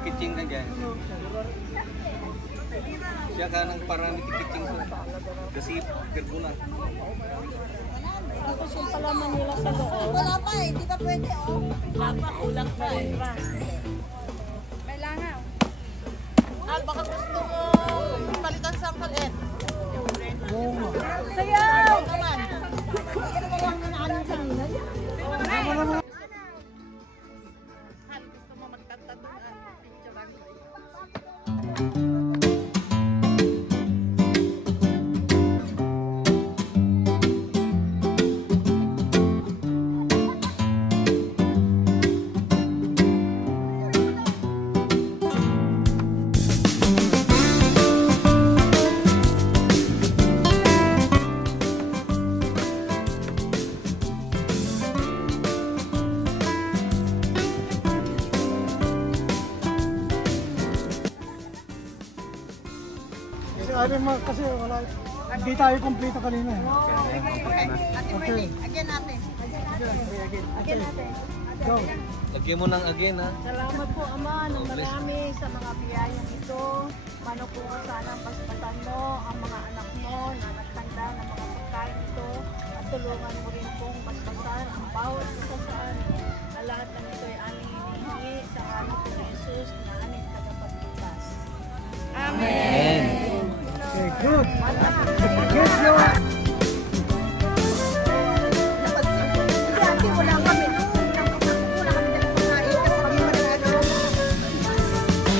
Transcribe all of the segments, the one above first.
kitchen ka dyan. Siya ka nang parami ti kitchen ko. Kasi perbulan. Tapos yung palaman nila sa loob. Wala pa eh, di pa pwede oh. Ulang pa eh. Kailangan. Al, baka gusto mo palitan sa palit. Sayaw! Naman. Ano ba yung naalang kanina? Al, gusto mo magtatato na picture lang. Kasi wala, hindi tayo kumpleto kanina. Okay. Ate Merly, again natin. Again natin. Go. Lagyan mo ng again ha. Salamat po Ama ng marami sa mga biyayang ito. Paano po sana ang paspatan mo ang mga anak mo na nagtanda ng mga pagkain ito at tulungan mo rin pong paspasan ang bawat isa sa amin. Na lahat ng ito ay aming hinihingi sa amin po Jesus na aming tagapagligtas. Amen. Okay, good. Good, Lord. Hindi, ate, wala kami. Wala kami na pagkain kasi kami mananalo.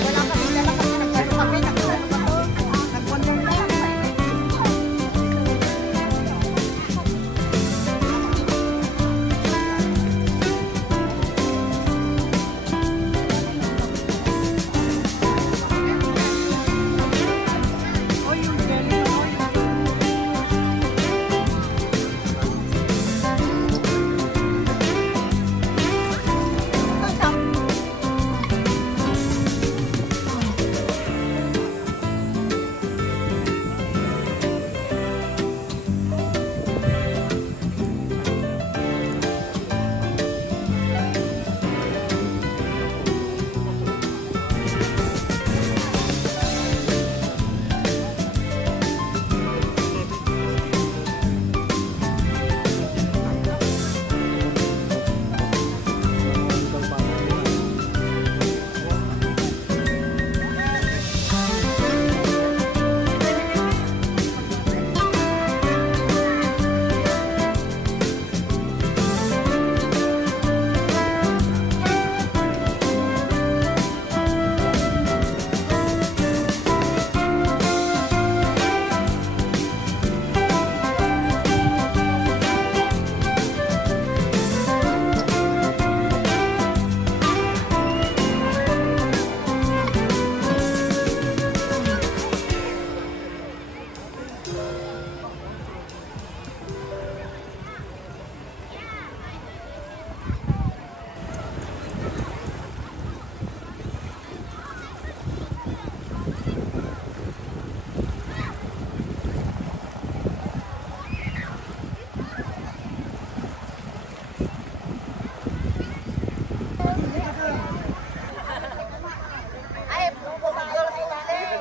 Wala kami dala kasi nagkano kami. Nagkano ba to? Nagwandong na lang.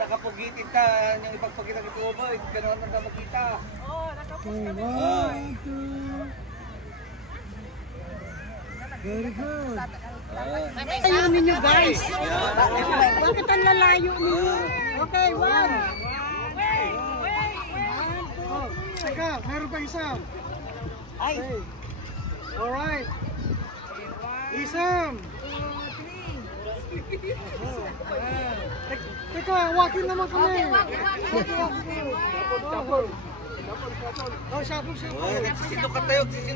Nakapugitin ka, yung ipagpagkita kita mo ba, gano'n na makita. Okay, 1, 2. Very good. Ayaw ninyo guys. Bakit ang lalayo ninyo? Okay, 1. Oh, teka, meron pa isa. Ay. Okay. Alright. Isam. Teka, wakin naman kami. Oh, shuffle. Sisino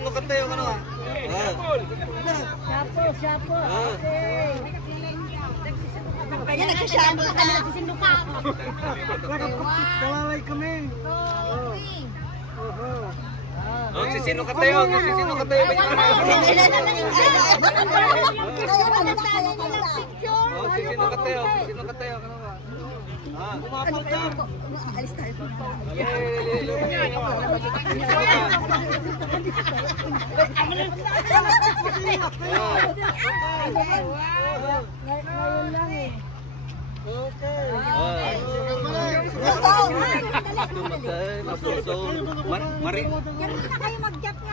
ka tayo, ano ha? Shapo. Okay. Kaya nagsashabol ka na, sisindo ka ako. Kalalay kami. Oh, sisino ka tayo ba yun? Kaya naman picture. Oh, sisino ka tayo, ano ba? Umapal ka. Alis tayo. Ngayon lang eh. po. So, Pero hindi na kayo mag-jump nga